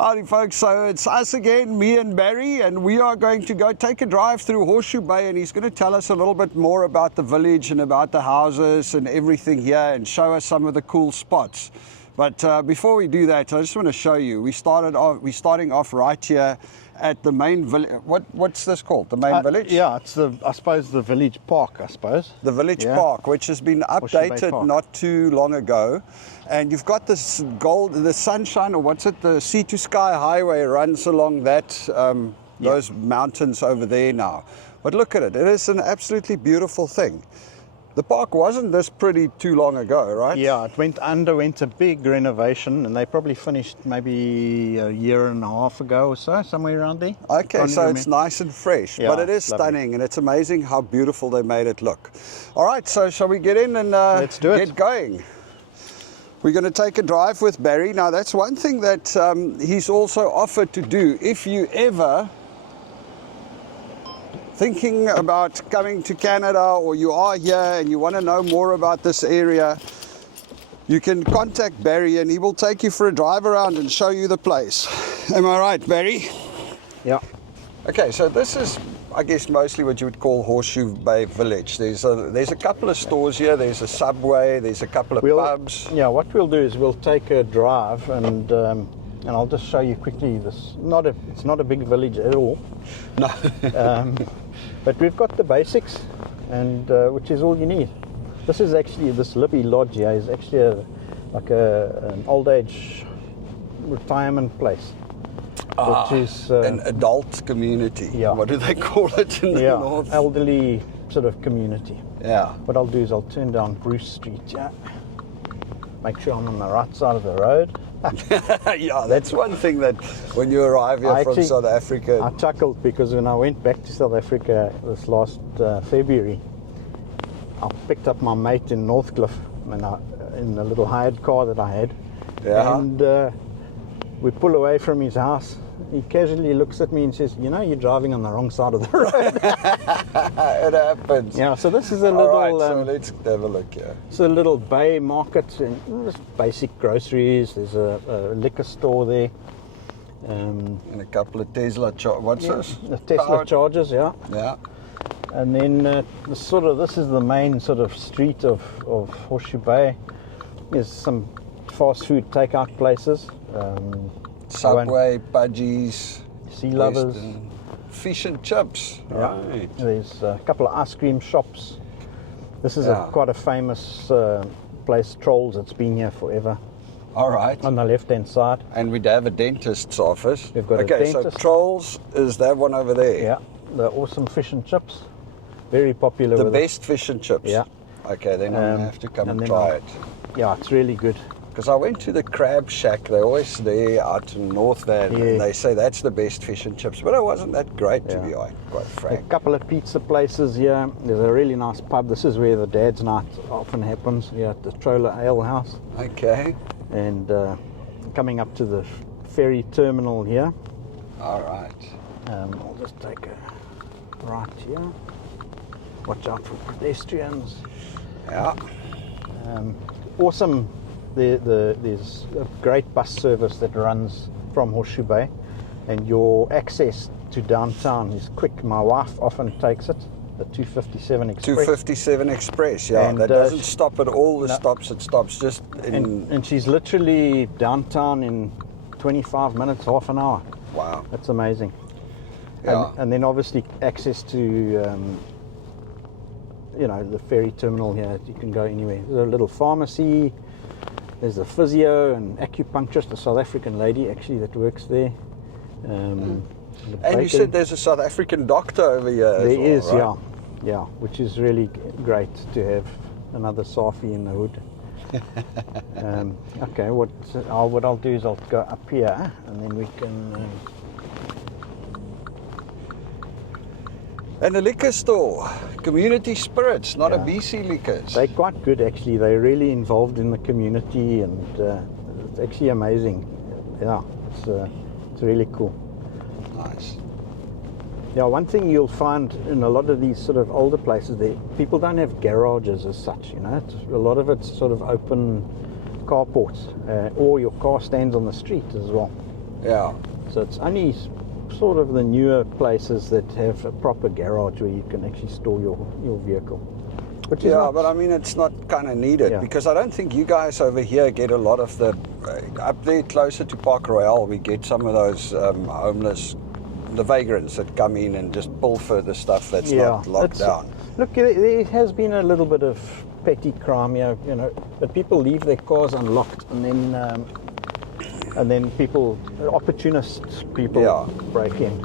Howdy folks, so it's us again, me and Barry, and we are going to go take a drive through Horseshoe Bay, and he's going to tell us a little bit more about the village and about the houses and everything here and show us some of the cool spots. But before we do that, I just want to show you, we're starting off right here at the main village. What's this called? The main village? Yeah, it's I suppose the village park, I suppose. The village park, which has been updated not too long ago. And you've got this the sunshine, or what's it? The sea to sky highway runs along that, those mountains over there now. But look at it. It is an absolutely beautiful thing. The park wasn't this pretty too long ago, right? Yeah, it underwent a big renovation, and they probably finished maybe a year and a half ago or so, somewhere around there. Okay, so it's nice and fresh, but it is stunning, and it's amazing how beautiful they made it look. All right, so shall we get in and let's do it. Get going? We're going to take a drive with Barry. Now, that's one thing that he's also offered to do. If you ever thinking about coming to Canada, or you are here and you want to know more about this area, you can contact Barry and he will take you for a drive around and show you the place. Am I right, Barry? Yeah. Okay, so this is, I guess, mostly what you would call Horseshoe Bay Village. There's a couple of stores here, there's a Subway, there's a couple of pubs. Yeah, what we'll do is we'll take a drive and I'll just show you quickly this. It's not a big village at all. No. But we've got the basics, and which is all you need. This is actually, this Libby Lodge here is actually an old age retirement place. Which is an adult community. Yeah. What do they call it in the north? Elderly sort of community. Yeah. What I'll do is I'll turn down Bruce Street. Yeah. Make sure I'm on the right side of the road. Yeah, that's one thing that when you arrive here from South Africa. I chuckled because when I went back to South Africa this last February, I picked up my mate in Northcliffe in a little hired car that I had. Yeah. And we pull away from his house. He casually looks at me and says, "You know, you're driving on the wrong side of the road." It happens. Yeah, so this is a little... All right, so let's have a look here. It's a little bay market, and just basic groceries. There's a liquor store there. And a couple of Tesla what's this? The Tesla chargers, yeah. Yeah. And then this is the main sort of street of Horseshoe Bay. There's some fast food takeout places. Subway, Budgies, Sea Lovers, Western, fish and chips. Yeah. Right. There's a couple of ice cream shops. This is quite a famous place, Trolls. It's been here forever. All right. On the left-hand side. And we'd have a dentist's office. We've got a dentist. So Trolls is that one over there? Yeah. The awesome fish and chips. Very popular. The best fish and chips? Yeah. Okay, then I'll have to come and try it. Yeah, it's really good. Because I went to the Crab Shack, they're always there out in North Van, and they say that's the best fish and chips, but it wasn't that great to be quite frank. A couple of pizza places here. There's a really nice pub. This is where the dad's night often happens, here at the Troller Ale House. Okay. And coming up to the ferry terminal here. All right. I'll just take a right here. Watch out for pedestrians. Yeah. Awesome. There's a great bus service that runs from Horseshoe Bay, and your access to downtown is quick. My wife often takes it, the 257 Express. 257 Express, yeah. And that doesn't stop at all the stops, it stops just in... And she's literally downtown in 25 minutes, half an hour. Wow. That's amazing. Yeah. And then obviously access to... the ferry terminal here. You can go anywhere. There's a little pharmacy. There's a physio and acupuncturist, a South African lady actually that works there. And you said there's a South African doctor over here as well, There is, right? yeah, which is really great to have another Safi in the hood. Okay, what I'll do is I'll go up here and then we can... And a liquor store, Community Spirits, not a BC Liquors. They're quite good actually. They're really involved in the community, and it's actually amazing. Yeah, it's really cool. Nice. Yeah, one thing you'll find in a lot of these sort of older places, people don't have garages as such. A lot of it's sort of open carports, or your car stands on the street as well. Yeah. So it's only sort of the newer places that have a proper garage where you can actually store your vehicle. Which is Yeah, but I mean, it's not kind of needed, Yeah. because I don't think you guys over here get a lot of the, up there closer to Park Royale, we get some of those homeless, the vagrants that come in and just pull for the stuff that's not locked down. Look, there has been a little bit of petty crime here, you know, but people leave their cars unlocked, and then people, opportunist people, break in.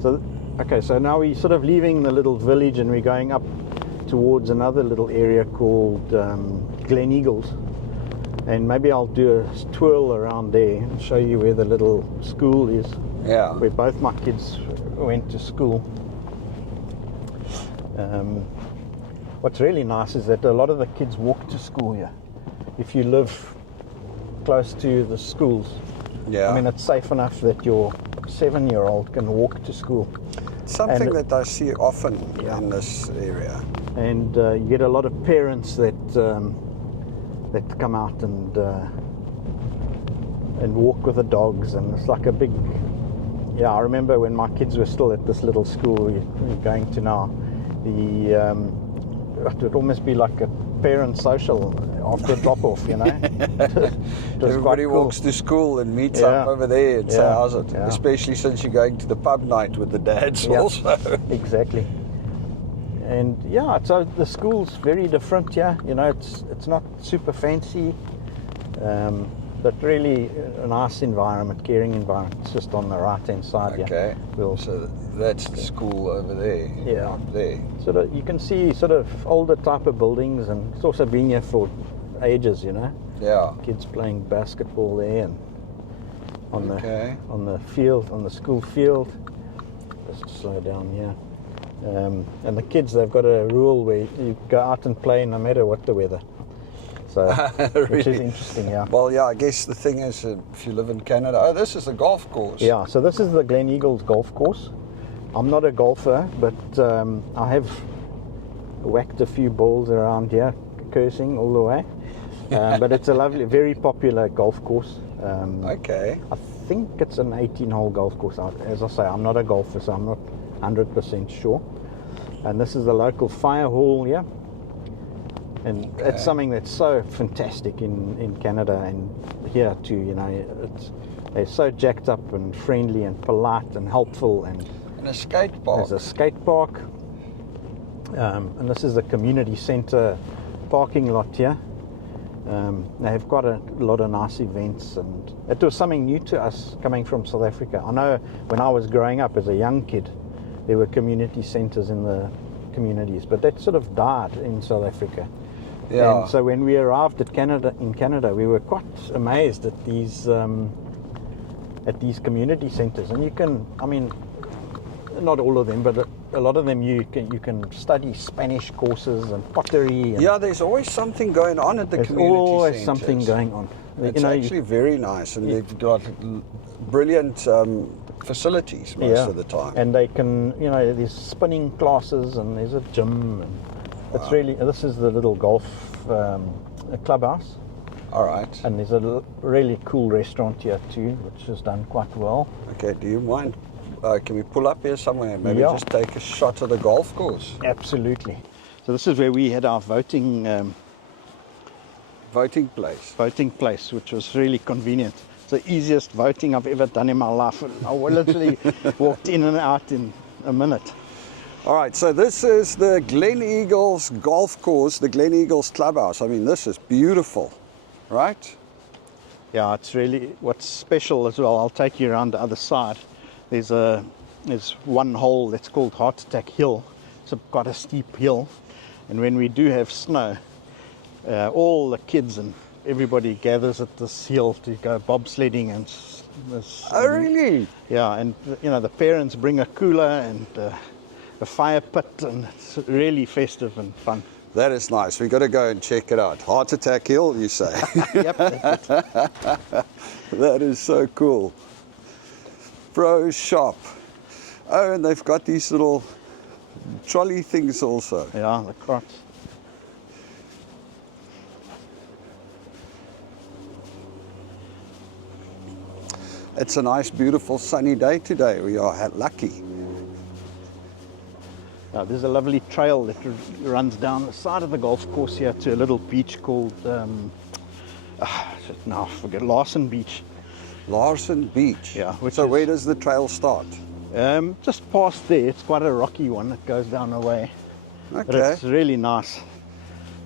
So now we're sort of leaving the little village and we're going up towards another little area called Glen Eagles, and maybe I'll do a twirl around there and show you where the little school is. Yeah. Where both my kids went to school. What's really nice is that a lot of the kids walk to school here. If you live close to the schools, I mean, it's safe enough that your 7-year-old can walk to school. Something that I see often in this area. And you get a lot of parents that come out and walk with the dogs, and it's like a big. Yeah, I remember when my kids were still at this little school we're going to now. It would almost be like a parent social after drop-off, you know. Everybody walks to school and meets up over there and say, how's it? Yeah. Especially since you're going to the pub night with the dads also. Exactly. And so the school's very different here. You know, it's not super fancy, but really a nice environment, caring environment. It's just on the right-hand side. Okay. Yeah. So that's the school over there. Yeah. Up there. So that you can see sort of older type of buildings, and it's also been here for ages, you know. Yeah. Kids playing basketball there and on the field, on the school field. Just slow down here. And the kids, they've got a rule where you go out and play no matter what the weather. So, really? Which is interesting, yeah. Well, I guess the thing is, if you live in Canada, this is a golf course. Yeah, so this is the Glen Eagles Golf Course. I'm not a golfer, but I have whacked a few balls around here, cursing all the way. But it's a lovely, very popular golf course. Okay. I think it's an 18-hole golf course. As I say, I'm not a golfer, so I'm not 100% sure. And this is the local fire hall here. And it's something that's so fantastic in Canada and here too, you know. They're so jacked up and friendly and polite and helpful. And a skate park. There's a skate park. And this is the community centre parking lot here. They have got a lot of nice events, and it was something new to us coming from South Africa. I know when I was growing up as a young kid, there were community centres in the communities, but that sort of died in South Africa. Yeah. And so when we arrived in Canada, we were quite amazed at these community centres. And you can, I mean, not all of them, but a lot of them you can study Spanish courses and pottery. And there's always something going on at the community centres. There's always something going on. It's actually very nice, and they've got brilliant facilities most of the time. And they can, you know, there's spinning classes and there's a gym. And it's really, this is the little golf clubhouse. All right. And there's a really cool restaurant here too, which is done quite well. Okay, do you mind? Can we pull up here somewhere and maybe just take a shot of the golf course? Absolutely. So this is where we had our voting place, which was really convenient. It's the easiest voting I've ever done in my life. I literally walked in and out in a minute. All right, so this is the Glen Eagles Golf Course, the Glen Eagles Clubhouse. I mean, this is beautiful, right? Yeah, it's really, what's special as well, I'll take you around the other side. There's one hole that's called Heart Attack Hill. It's quite a steep hill, and when we do have snow, all the kids and everybody gathers at this hill to go bobsledding and oh, really? Yeah, and you know, the parents bring a cooler and a fire pit, and it's really festive and fun. That is nice. We've got to go and check it out. Heart Attack Hill, you say? Yep, that's it. That is so cool. Pro shop. Oh, and they've got these little trolley things also. Yeah, the carts. It's a nice, beautiful, sunny day today. We are lucky. Now, there's a lovely trail that runs down the side of the golf course here to a little beach called, I forget, Larson Beach. Larson Beach. Yeah. So where does the trail start? Just past there. It's quite a rocky one. It goes down a way. Okay. But it's really nice.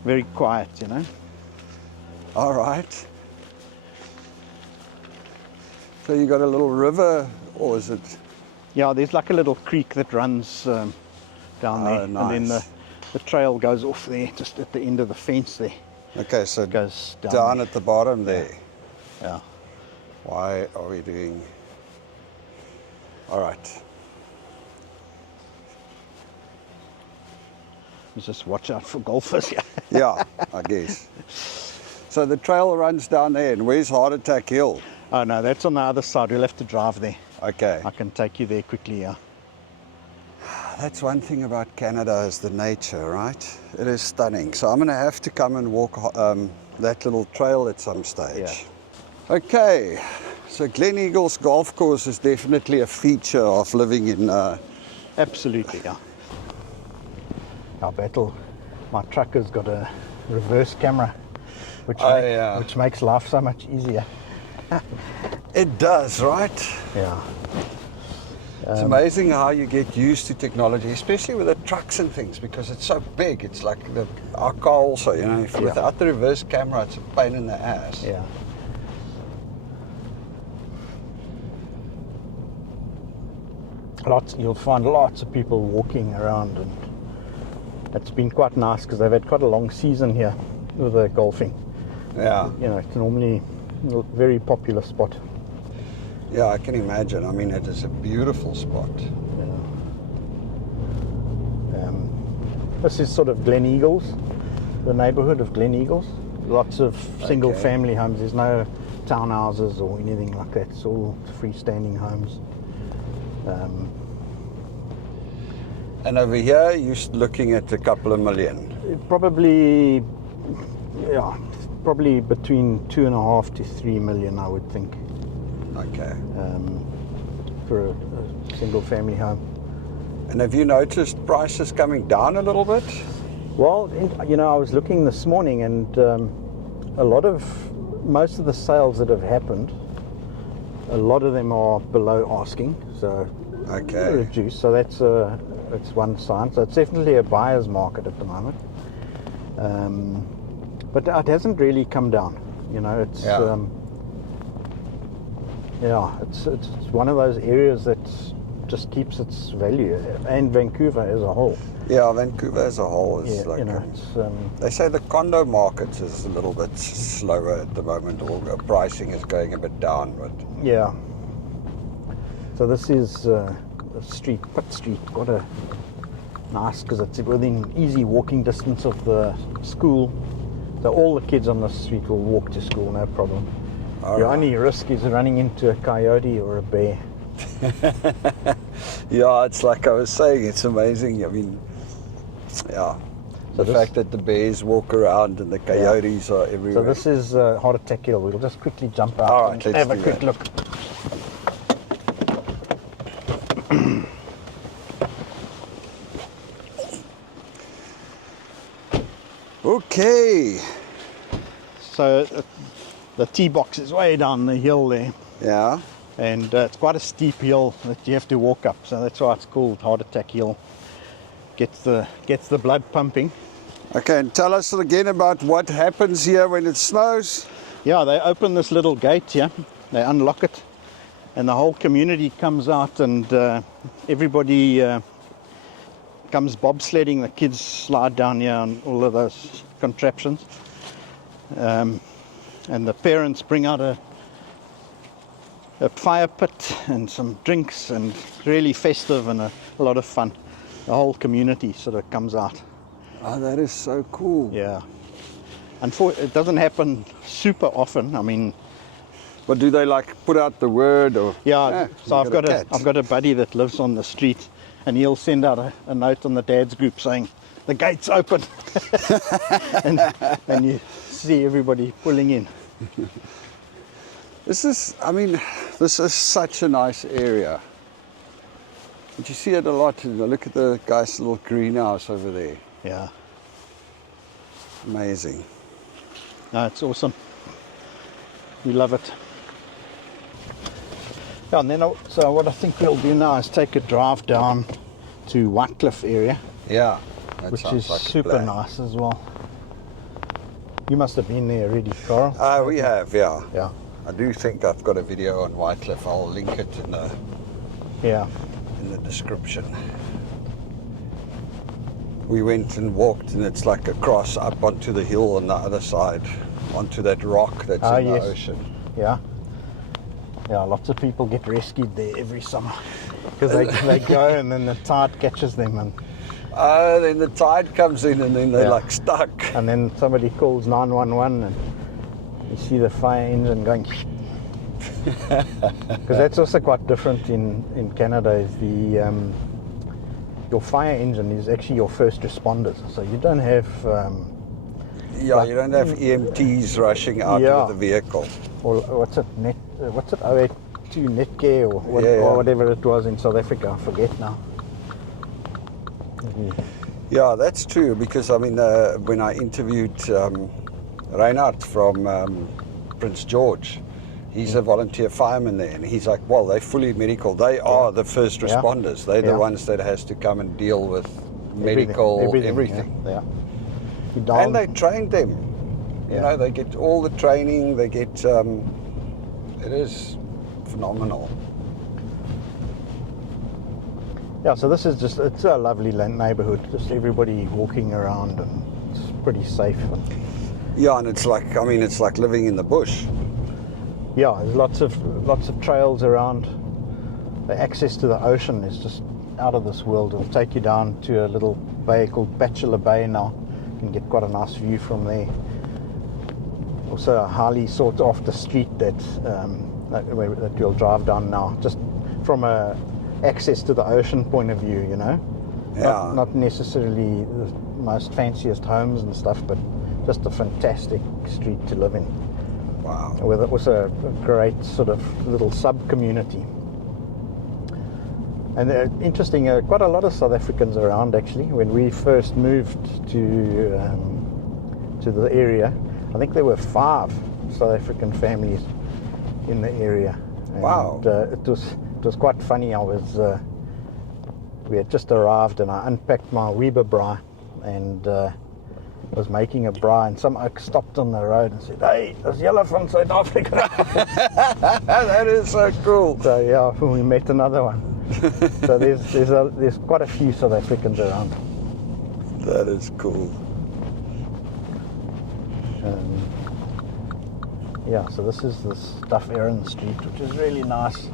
Very quiet, you know. All right. So you got a little river, or is it? Yeah, there's like a little creek that runs down there. Nice. And then the trail goes off there, just at the end of the fence there. Okay, so It goes down there. at the bottom there. Yeah. Why are we doing? All right. Just watch out for golfers. Yeah, I guess. So the trail runs down there, and where's Heart Attack Hill? Oh no, that's on the other side. We'll have to drive there. Okay. I can take you there quickly, yeah. That's one thing about Canada is the nature, right? It is stunning. So I'm going to have to come and walk that little trail at some stage. Yeah. Okay, so Glen Eagles Golf Course is definitely a feature of living in... Absolutely, yeah. Our battle, my truck has got a reverse camera, which makes life so much easier. It does, right? Yeah. It's amazing how you get used to technology, especially with the trucks and things, because it's so big. It's like our car also, you know, without the reverse camera, it's a pain in the ass. Yeah. You'll find lots of people walking around, and it's been quite nice because they've had quite a long season here with the golfing. Yeah. You know, it's normally a very popular spot. Yeah, I can imagine. I mean, it is a beautiful spot. Yeah. This is sort of Glen Eagles, the neighborhood of Glen Eagles. Lots of single family homes. There's no townhouses or anything like that. It's all freestanding homes. And over here, you're looking at a couple of million. Probably between 2.5 to 3 million, I would think. Okay. For a single family home. And have you noticed prices coming down a little bit? Well, you know, I was looking this morning, and most of the sales that have happened, a lot of them are below asking, so reduced. So that's it's one sign. So it's definitely a buyer's market at the moment. But it hasn't really come down. You know, it's it's one of those areas that just keeps its value, and Vancouver as a whole. Yeah, Vancouver as a whole is like... You know, they say the condo market is a little bit slower at the moment, or pricing is going a bit down, but... Yeah. So this is the street, Pitt Street, quite a nice, because it's within easy walking distance of the school. So all the kids on the street will walk to school, no problem. The only risk is running into a coyote or a bear. Yeah, it's like I was saying, it's amazing. I mean, yeah, the fact that the bears walk around and the coyotes are everywhere. So this is Heart Attack Hill. We'll just quickly jump out All right, and have a quick look. Okay. So the tee box is way down the hill there. Yeah. And it's quite a steep hill that you have to walk up, so that's why it's called Heart Attack Hill. Gets the blood pumping. Okay, and tell us again about what happens here when it snows. Yeah, they open this little gate here, they unlock it, and the whole community comes out, and everybody comes bobsledding. The kids slide down here on all of those contraptions, and the parents bring out a fire pit and some drinks, and really festive and a lot of fun. The whole community sort of comes out. Oh, that is so cool. Yeah. It doesn't happen super often. I mean, but do they like put out the word or? Yeah. So I've got a buddy that lives on the street, and he'll send out a note on the dad's group saying the gate's open, and you see everybody pulling in. This is, I mean, This is such a nice area. But you see it a lot. Look at the guy's little greenhouse over there. Yeah. Amazing. No, it's awesome. We love it. Yeah, and then so what I think we'll do now is take a drive down to Whitecliff area, Yeah. That which sounds is like a super plan. nice as well. You must have been there already, Carl. We have, yeah. Yeah. I do think I've got a video on Whitecliff. I'll link it in the description. We went and walked, and it's like across up onto the hill on the other side, onto that rock that's in the ocean. Yeah. Yeah, lots of people get rescued there every summer because they go and then the tide catches them, and Then the tide comes in, and then they're like stuck. And then somebody calls 911 and you see the fire engine going. Because that's also quite different in Canada. Is your fire engine is actually your first responders, so you don't have you don't have EMTs rushing out with the vehicle. Or what's it 082 Netcare or whatever it was in South Africa. I forget now. Yeah, that's true, because I mean, when I interviewed Reinhard from Prince George, he's a volunteer fireman there, and he's like, well, they're fully medical. They are the first responders. They're the ones that has to come and deal with medical everything. Yeah. And they trained them. You know, they get all the training. They get, it is phenomenal. Yeah, so this is it's a lovely neighborhood. Just everybody walking around, and it's pretty safe. Yeah, and it's like living in the bush. Yeah, there's lots of trails around. The access to the ocean is just out of this world. It'll take you down to a little bay called Bachelor Bay now. You can get quite a nice view from there. Also a highly sought after street that we'll drive down now, just from a access to the ocean point of view, you know. Yeah. Not necessarily the most fanciest homes and stuff, but just a fantastic street to live in. Wow. With it was a great sort of little sub-community. And interesting, quite a lot of South Africans around actually. When we first moved to the area, I think there were 5 South African families in the area. And, wow. It was quite funny. We had just arrived, and I unpacked my Weber braai, and was making a braai, and some oak stopped on the road and said, "Hey, there's yellow from South Africa." That is so cool. So yeah, we met another one. So there's quite a few South Africans around. That is cool. Yeah, so this is the Stuff Aaron Street, which is really nice.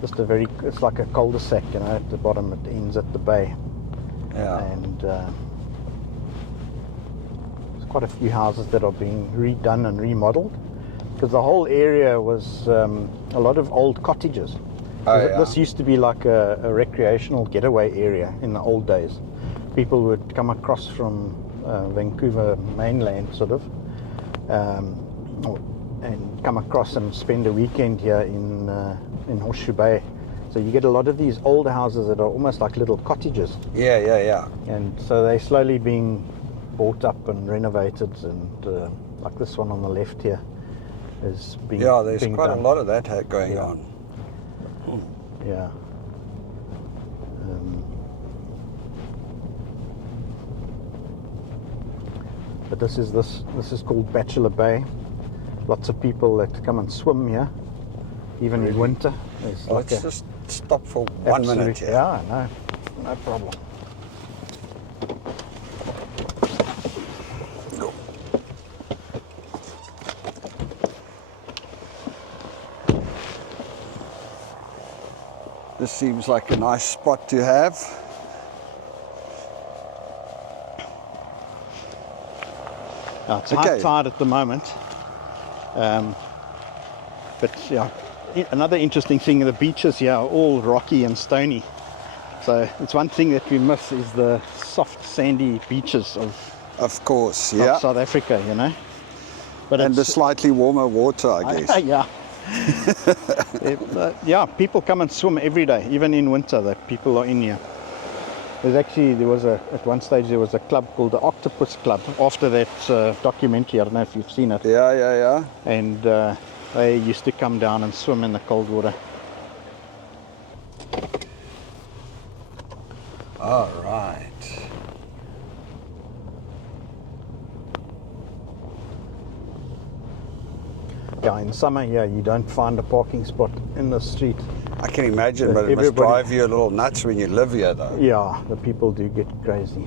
Just it's like a cul-de-sac, you know, at the bottom. It ends at the bay. Yeah. And there's quite a few houses that are being redone and remodeled, because the whole area was a lot of old cottages. This used to be like a recreational getaway area in the old days. People would come across from Vancouver mainland, sort of, and come across and spend a weekend here in Horseshoe Bay. So you get a lot of these old houses that are almost like little cottages. Yeah. And so they're slowly being bought up and renovated, and like this one on the left here is being there's quite done. a lot of that going on. Yeah. But this is called Bachelor Bay. Lots of people that come and swim here, even in winter. Let's just stop for 1 minute here. Yeah, no problem. This seems like a nice spot to have. It's high tide at the moment. But yeah, another interesting thing, the beaches here are all rocky and stony. So it's one thing that we miss is the soft sandy beaches of course, South Africa, you know. But and the slightly warmer water, I guess. Yeah, Yeah, people come and swim every day, even in winter. That people are in here. At one stage there was a club called the Octopus Club. After that documentary, I don't know if you've seen it. Yeah. And they used to come down and swim in the cold water. All right. Yeah, in summer here you don't find a parking spot in the street. I can imagine, but it must drive you a little nuts when you live here, though. Yeah, the people do get crazy.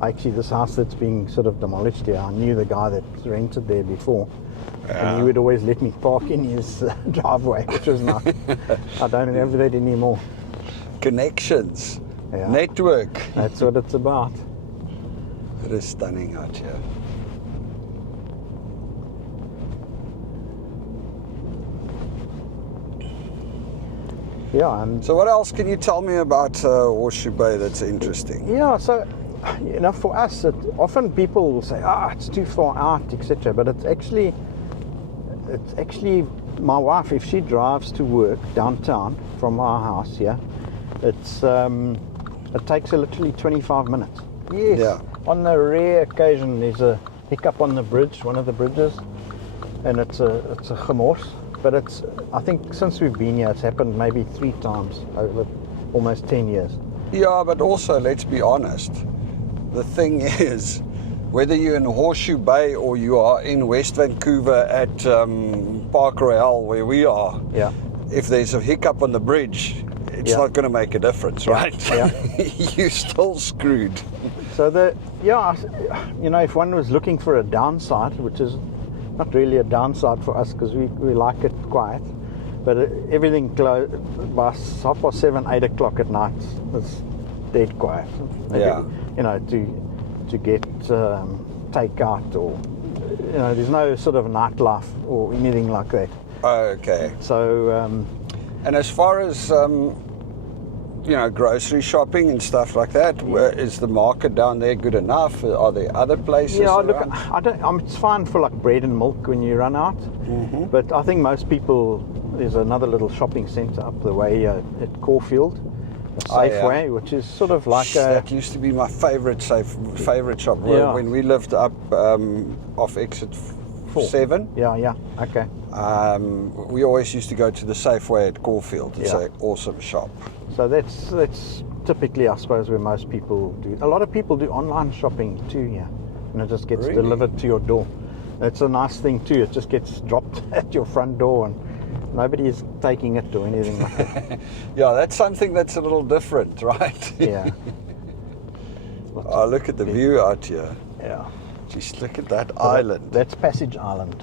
Actually, this house that's being sort of demolished here, I knew the guy that rented there before. Yeah. And he would always let me park in his driveway, which was nice. I don't have that anymore. Connections. Yeah. Network. That's what it's about. It is stunning out here. Yeah, and so what else can you tell me about Horseshoe Bay that's interesting? yeah, so for us, often people will say, it's too far out, etc. But it's actually my wife, if she drives to work downtown from our house here, it takes her literally 25 minutes. Yes. Yeah. On the rare occasion there's a hiccup on the bridge, one of the bridges, and it's a gemors. But I think since we've been here, it's happened maybe 3 times over almost 10 years. Yeah, but also, let's be honest, the thing is, whether you're in Horseshoe Bay or you are in West Vancouver at Park Royale, where we are, Yeah. if there's a hiccup on the bridge, it's Yeah. not going to make a difference, right? Yeah. You're still screwed. So if one was looking for a downside, which is not really a downside for us because we like it quiet, but everything by 7:30, 8 o'clock at night is dead quiet. Yeah. To get takeout or there's no sort of nightlife or anything like that. Okay. So And as far as grocery shopping and stuff like that, is the market down there good enough? Are there other places? yeah, look, around? it's fine for like bread and milk when you run out, but I think most people, there's another little shopping centre up the way at Caulfield, Safeway, which is sort of like that used to be my favourite shop. Yeah. When we lived up off exit 7. Yeah, okay. We always used to go to the Safeway at Caulfield. It's an awesome shop. So that's typically, I suppose, where most people do. A lot of people do online shopping too here, and it just gets delivered to your door. It's a nice thing too. It just gets dropped at your front door, and nobody is taking it or anything like that. Yeah, that's something that's a little different, right? Yeah. Oh, look at the view out here. Yeah. Just look at that island. That's Passage Island.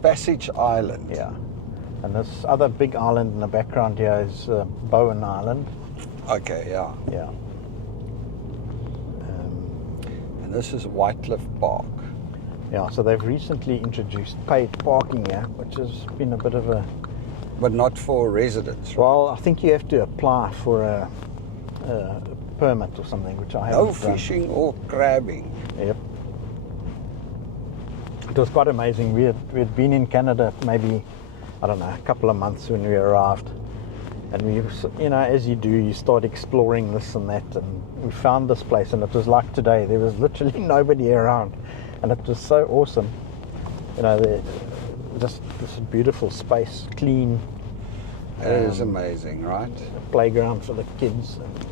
Passage Island. Yeah. And this other big island in the background here is Bowen Island. Okay, yeah. Yeah. And this is Whitecliff Park. Yeah, so they've recently introduced paid parking here, which has been a bit of a... But not for residents, right? Well, I think you have to apply for a permit or something, which I haven't No done. fishing or crabbing. Yep. It was quite amazing. We had been in Canada maybe, I don't know, a couple of months when we arrived. And we, as you do, you start exploring this and that. And we found this place, and it was like today. There was literally nobody around. And it was so awesome. Just this beautiful space, clean. It is amazing, right? Playground for the kids. And,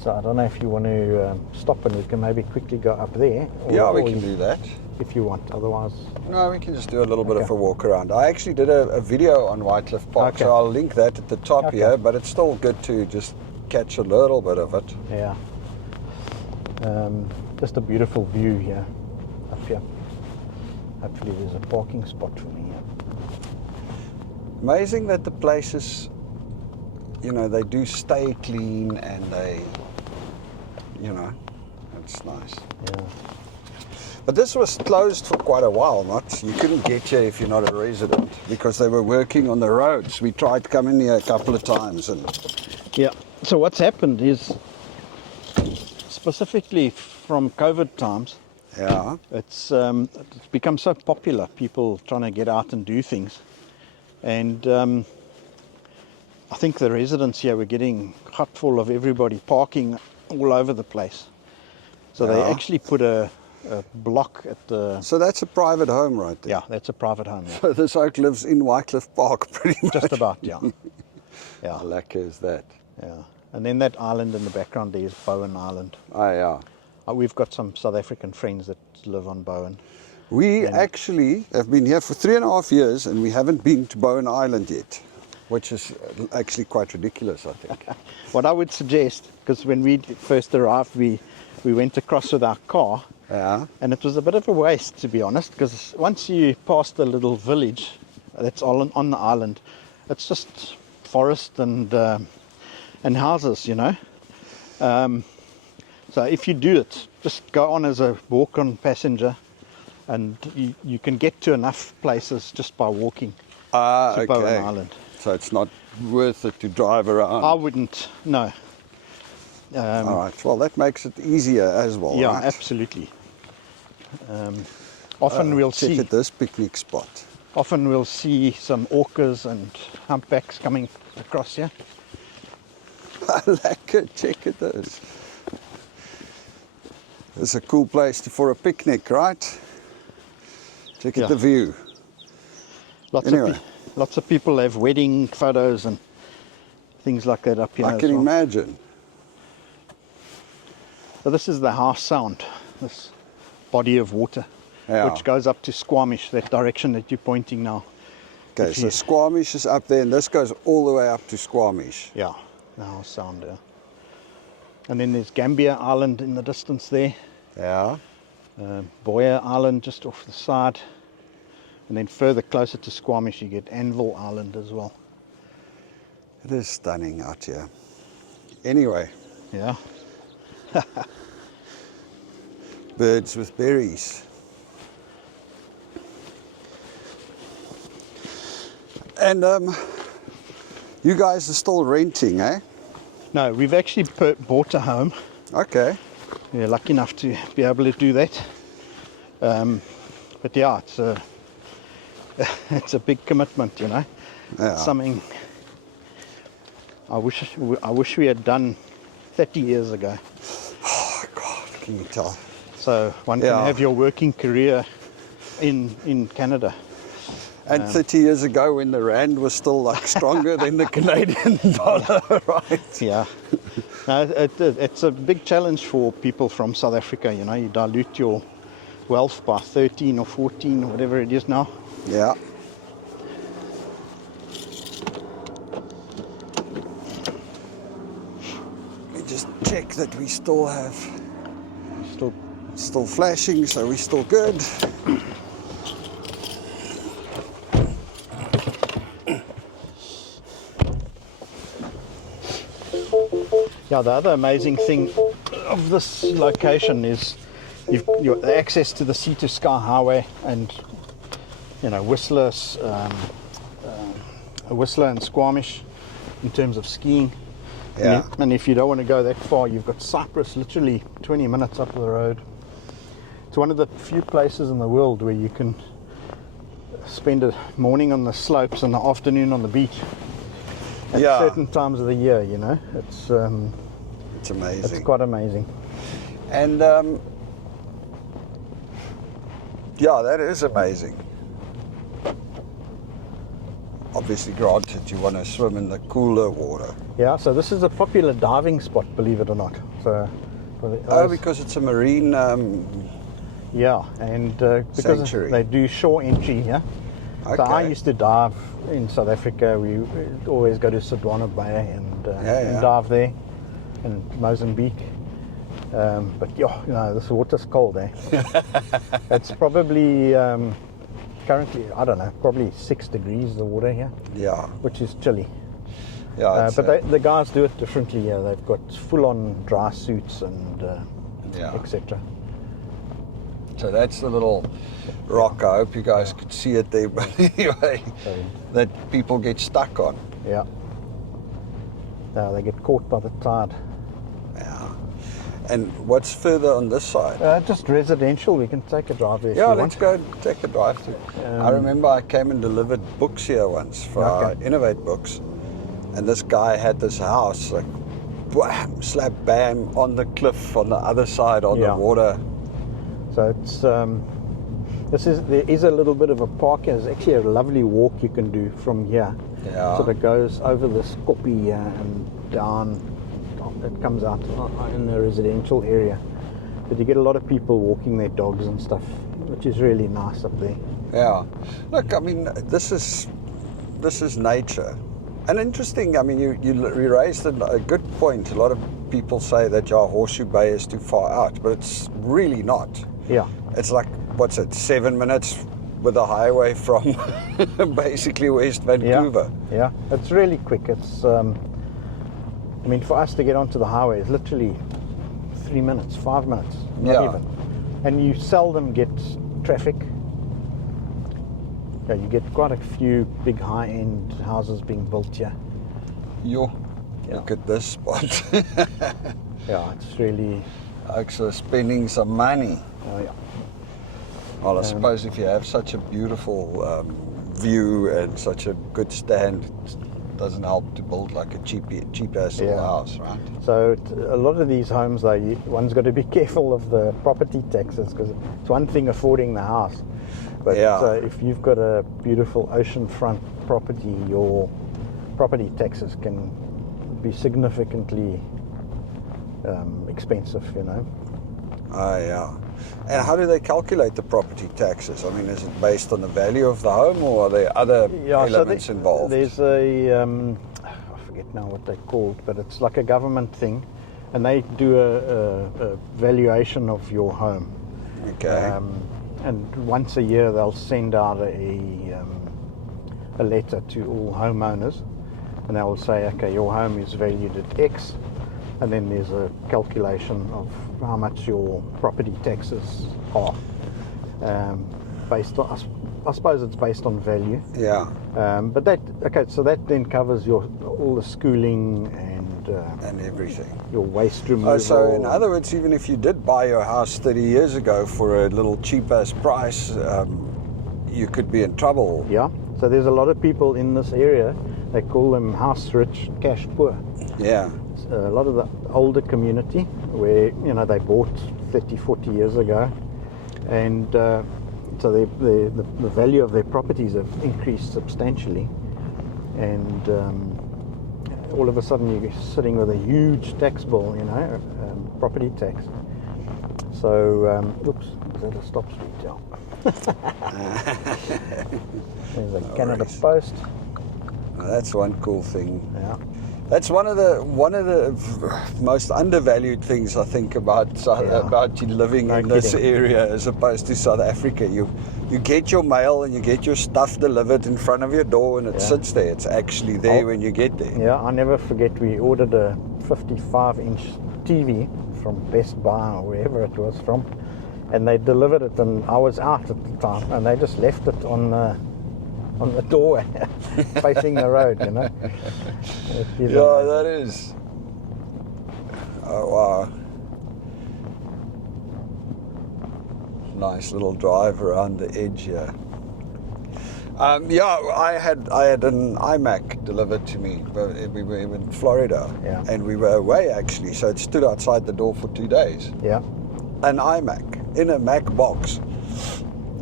so I don't know if you want to stop and we can maybe quickly go up there. Yeah, we can do that. If you want, otherwise... No, we can just do a little bit of a walk around. I actually did a video on Whitecliff Park, so I'll link that at the top here, but it's still good to just catch a little bit of it. Yeah. Just a beautiful view here, up here. Hopefully there's a parking spot for me here. Amazing that the places, they do stay clean and they, it's nice. Yeah. But this was closed for quite a while, you couldn't get here if you're not a resident because they were working on the roads. We tried coming here a couple of times and... Yeah, so what's happened is, specifically from COVID times, yeah, it's become so popular, people trying to get out and do things, And I think the residents here were getting hot full of everybody parking all over the place. So they actually put a block at the... So that's a private home right there? Yeah, that's a private home. Yeah. So this oak lives in Wycliffe Park pretty much? Just about, yeah. Yeah. How lekker is that? Yeah. And then that island in the background there is Bowen Island. Oh, yeah. We've got some South African friends that live on Bowen. We actually have been here for 3.5 years and we haven't been to Bowen Island yet, which is actually quite ridiculous, I think. What I would suggest, because when we first arrived, we went across with our car, and it was a bit of a waste, to be honest, because once you pass the little village that's all on the island, it's just forest and houses, you know. So if you do it, just go on as a walk-on passenger, and you can get to enough places just by walking to Bowen Island. So it's not worth it to drive around? I wouldn't, no. All right, well that makes it easier as well, yeah, right? Absolutely. Often we'll see... Check at this picnic spot. Often we'll see some orcas and humpbacks coming across here. Lekker, check at this. It's a cool place for a picnic, right? Check at the view. Lots of people have wedding photos and things like that up here. I can imagine. So this is the House Sound, this body of water, which goes up to Squamish, that direction that you're pointing now. Okay, so Squamish is up there and this goes all the way up to Squamish. Yeah, the House Sound, yeah. And then there's Gambier Island in the distance there. Yeah. Boyer Island just off the side. And then further closer to Squamish you get Anvil Island as well. It is stunning out here. Anyway. Yeah. Birds with berries. And you guys are still renting, eh? No, we've actually bought a home. Okay. We're lucky enough to be able to do that. But yeah, it's a big commitment, you know. Yeah. It's something I wish we had done 30 years ago. Oh God, can you tell? So one can have your working career in Canada. And 30 years ago when the rand was still like stronger than the Canadian dollar, right? Yeah. No, it's a big challenge for people from South Africa, you know. You dilute your wealth by 13 or 14 or whatever it is now. Yeah. Let me just check that we still have... Still flashing, so we're still good. Yeah, the other amazing thing of this location is your access to the Sea to Sky Highway, and you know, Whistler and Squamish in terms of skiing. Yeah. And if you don't want to go that far, you've got Cyprus literally 20 minutes up the road. It's one of the few places in the world where you can spend a morning on the slopes and the afternoon on the beach at certain times of the year, you know. It's amazing. It's quite amazing. And yeah, that is amazing. Obviously, granted, you want to swim in the cooler water. Yeah, so this is a popular diving spot, believe it or not. So, because it's a marine yeah, and because sanctuary. They do shore entry here. Okay. So I used to dive in South Africa. We always go to Sodwana Bay and dive there, in Mozambique. But yeah, you know, this water's cold, eh? It's probably currently, I don't know, probably 6 degrees the water here. Yeah. Which is chilly. Yeah. But the guys do it differently here. They've got full-on dry suits and etc. So that's the little rock. I hope you guys could see it there, but anyway, that people get stuck on. Yeah. They get caught by the tide. Yeah. And what's further on this side? Just residential. We can take a drive there. Yeah, if you let's go take a drive through. I remember I came and delivered books here once for our Innovate books, and this guy had this house like wham, slap bam on the cliff on the other side on the water. So it's there is a little bit of a park. There's actually a lovely walk you can do from here. Yeah. Sort of goes over the Skoppie and down. It comes out in the residential area, but you get a lot of people walking their dogs and stuff, which is really nice up there. Yeah, look, I mean, this is nature, and interesting. I mean, you raised a good point. A lot of people say that Horseshoe Bay is too far out, but it's really not. Yeah, it's like, what's it, 7 minutes with a highway from basically West Vancouver. Yeah, it's really quick. It's I mean, for us to get onto the highway is literally 3 minutes, 5 minutes, not even. And you seldom get traffic. Yeah, you get quite a few big high-end houses being built here. Look at this spot. Yeah, it's really... Actually spending some money. Oh, yeah. Well, I suppose if you have such a beautiful view and such a good stand, doesn't help to build like a cheap ass little house, right? So a lot of these homes, one's got to be careful of the property taxes, because it's one thing affording the house, but if you've got a beautiful oceanfront property, your property taxes can be significantly expensive, you know. Yeah. And how do they calculate the property taxes? I mean, is it based on the value of the home, or are there other elements involved? There's I forget now what they're called, but it's like a government thing, and they do a valuation of your home. Okay. And once a year they'll send out a letter to all homeowners, and they will say, okay, your home is valued at X, and then there's a calculation of how much your property taxes are, based on, I suppose it's based on value. Yeah. But so that then covers all the schooling and everything. your waste removal. Oh, so in other words, even if you did buy your house 30 years ago for a little cheap-ass price, you could be in trouble. Yeah. So there's a lot of people in this area, they call them house rich, cash poor. Yeah. A lot of the older community where, you know, they bought 30, 40 years ago, and so the value of their properties have increased substantially, and all of a sudden you're sitting with a huge tax bill, you know, property tax. So, oops, is that a stop street? Yeah. There's a Canada Post. Well, that's one cool thing. Yeah. That's one of the most undervalued things I think about you living in this area as opposed to South Africa. You get your mail and you get your stuff delivered in front of your door, and it sits there. It's actually there when you get there. Yeah, I'll never forget, we ordered a 55-inch TV from Best Buy or wherever it was from, and they delivered it, and I was out at the time, and they just left it on the doorway, facing the road, you know. Yeah, that is. Oh, wow. Nice little drive around the edge here. I had an iMac delivered to me. We were in Florida, and we were away actually, so it stood outside the door for 2 days. Yeah. An iMac in a Mac box.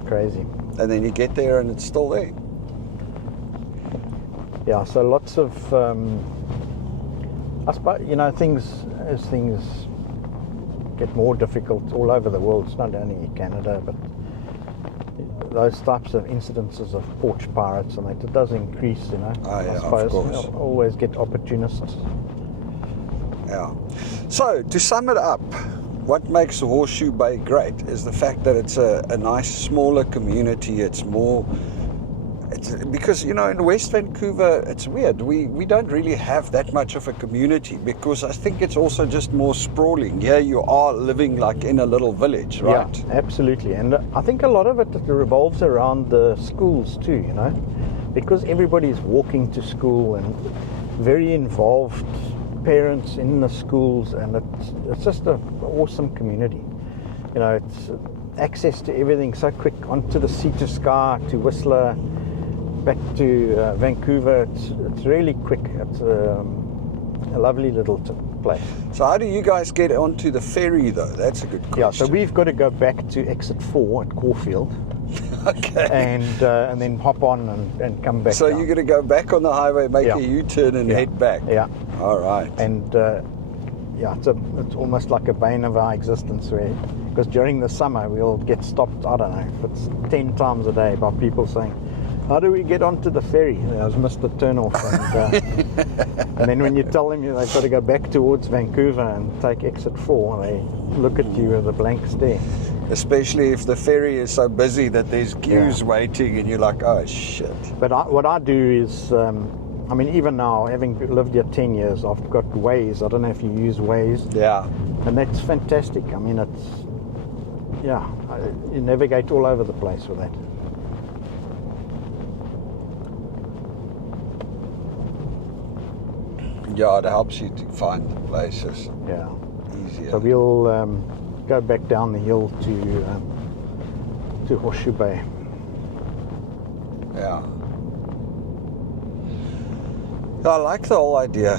Crazy. And then you get there and it's still there. Yeah, so lots of, I suppose, you know, as things get more difficult all over the world, it's not only Canada, but those types of incidences of porch pirates, and it does increase, you know. I suppose of course. You'll always get opportunists. Yeah. So, to sum it up, what makes Horseshoe Bay great is the fact that it's a nice, smaller community. Because, you know, in West Vancouver, it's weird. We don't really have that much of a community, because I think it's also just more sprawling. Here you are living like in a little village, right? Yeah, absolutely. And I think a lot of it revolves around the schools too, you know, because everybody's walking to school and very involved parents, in the schools, and it's just an awesome community. You know, it's access to everything so quick, onto the sea to Sky, to Whistler, back to Vancouver. It's really quick. It's a lovely little place. So how do you guys get onto the ferry though? That's a good question. Yeah, so we've got to go back to exit 4 at Caulfield. Okay. And then hop on and come back. So down. you're going to go back on the highway, make Yeah. a U-turn and Yeah. head back? Yeah. All right. And it's almost like a bane of our existence, because during the summer we'll get stopped, I don't know, if it's 10 times a day by people saying, how do we get onto the ferry? I was missed the turn off. And then when you tell them they've got to go back towards Vancouver and take exit 4, they look at you with a blank stare. Especially if the ferry is so busy that there's queues waiting and you're like, oh shit. But what I do is, I mean, even now, having lived here 10 years, I've got Waze. I don't know if you use Waze. Yeah. And that's fantastic. I mean, you navigate all over the place with that. Yeah, it helps you to find the places Yeah. easier. So we'll go back down the hill to Horseshoe Bay. Yeah. I like the whole idea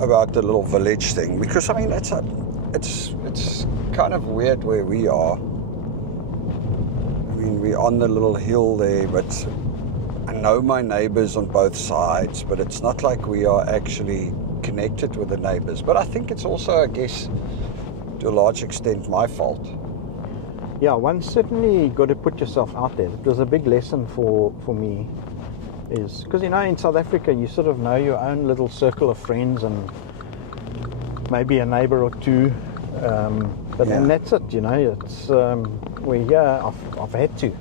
about the little village thing, because I mean it's kind of weird where we are. I mean, we're on the little hill there, but I know my neighbors on both sides, but it's not like we are actually connected with the neighbors. But I think it's also, I guess, to a large extent my fault. Yeah, one's certainly got to put yourself out there. It was a big lesson for me, is because, you know, in South Africa you sort of know your own little circle of friends and maybe a neighbor or two, but then that's it, you know. It's we're here. I've had to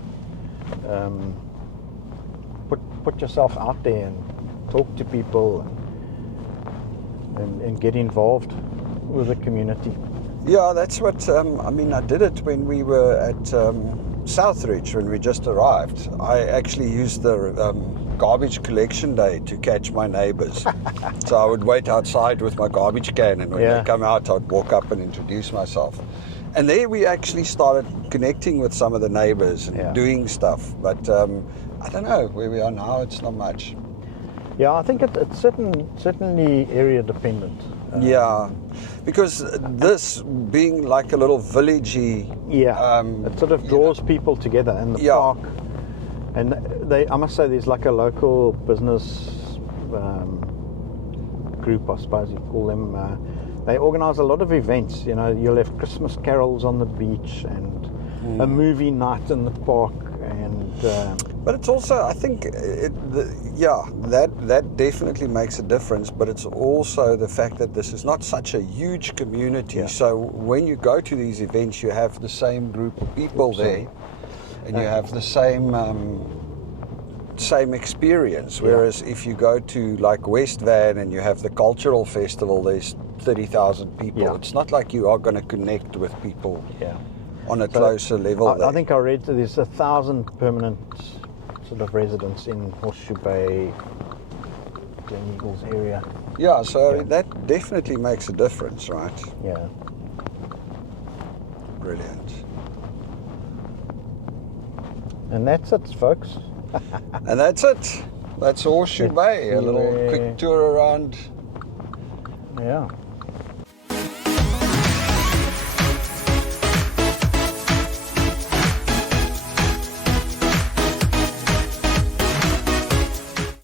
put yourself out there and talk to people and get involved with the community. Yeah, that's what, I mean, I did it when we were at Southridge, when we just arrived. I actually used the garbage collection day to catch my neighbors. So I would wait outside with my garbage can, and when they come out, I'd walk up and introduce myself. And there we actually started connecting with some of the neighbors and doing stuff. But I don't know, where we are now, it's not much. Yeah, I think it's certainly area dependent. Yeah, because this being like a little villagey, it sort of draws people together in the park. And I must say, there's like a local business group, I suppose you call them. They organise a lot of events. You know, you'll have Christmas carols on the beach and a movie night in the park, and but it's also, I think, that definitely makes a difference. But it's also the fact that this is not such a huge community. Yeah. So when you go to these events, you have the same group of people there, and you have the same experience. Whereas if you go to like West Van and you have the cultural festival, there's 30,000 people. Yeah. It's not like you are going to connect with people. Yeah. On a closer level. I think I read that there's 1,000 permanent sort of residents in Horseshoe Bay, Glen Eagles area. Yeah, so that definitely makes a difference, right? Yeah. Brilliant. And that's it, folks. And that's it. That's Horseshoe Bay. A little quick tour around. Yeah.